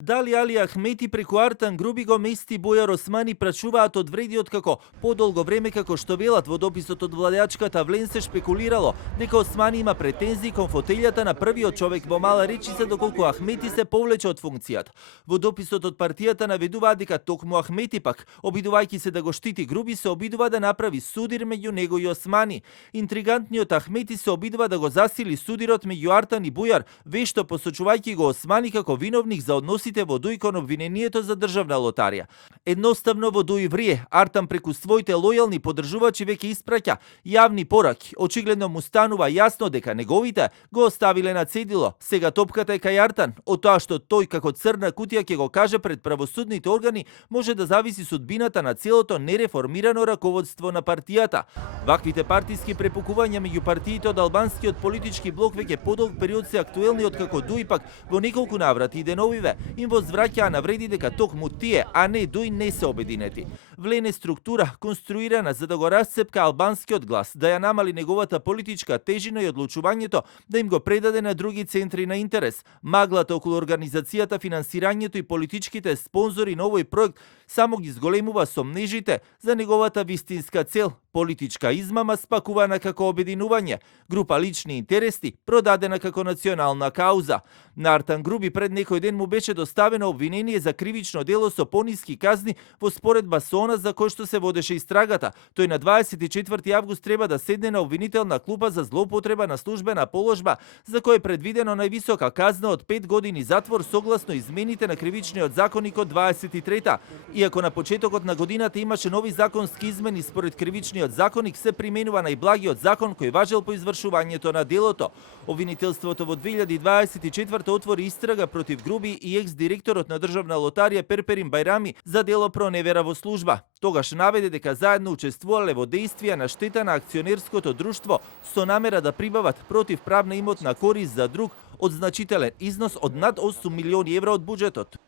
Дали Али Ахмети преку Артан Груби го мести Бојар Османи прачуваат од вредиот како подолго време како што велат во дописот од владеачката влен се шпекулирало дека Османи има претензии кон фотелјата на првиот човек во мала речица доколку Ахмети се повлече од функцијата. Во дописот од партијата наведуваат дека токму Ахмети пак, обидувајќи се да го штити Груби, се обидува да направи судир меѓу него и Османи. Интригантниот Ахмети се обидува да го засили судирот меѓу Артан и Бујар, вешто посочувајќи го Османи како виновник за односите во ДУИ кон обвинението за државна лотарија. Едноставно во ДУИ врие, Артан преку своите лојални поддржувачи веќе испраќа јавни пораки. Очигледно му станува јасно дека неговите го оставиле на цедило. Сега топката е кај Артан. Од тоа што тој како црна кутија ќе го каже пред правосудните органи, може да зависи судбината на целото нереформирано раководство на партијата. Ваквите партиски препукувања меѓу партиите од албанскиот политички блок веќе подолг период се актуелни откако ДУИ пак во неколку наврати и деновиве им возвраќаа навреди дека токму тие, а не ДУИ не се обединети. Влене структура конструирана за да го расцепка албанскиот глас, да ја намали неговата политичка тежина и одлучувањето да им го предаде на други центри на интерес. Маглата околу организацијата, финансирањето и политичките спонзори на овој проект само ги зголемува сомнежите за неговата вистинска цел – политичка измама спакувана како обединување, група лични интереси продадена како национална кауза. На Артан Груби пред некој ден му беше доставено обвинение за кривично дело со пониски казни во споредба со она за кој што се водеше истрагата. Тој на 24 август треба да седне на обвинителна клупа за злоупотреба на службена положба, за кој е предвидено највисока казна од 5 години затвор согласно измените на кривичниот законник од 23-та. Иако на почетокот на годината имаше нови законски измени според кривичниот законник, се применува најблагиот закон кој важел по извршувањето на делото. Обвинителството во 2024 отвори истрага против Груби и екс-директорот на државна лотарија Перперин Бајрами за дело проневера во служба. Тогаш наведе дека заедно учествувале во дејствија на штета на акционерското друштво со намера да прибават противправна имотна корист за друг од значителен износ од над 8 милиони евра од буџетот.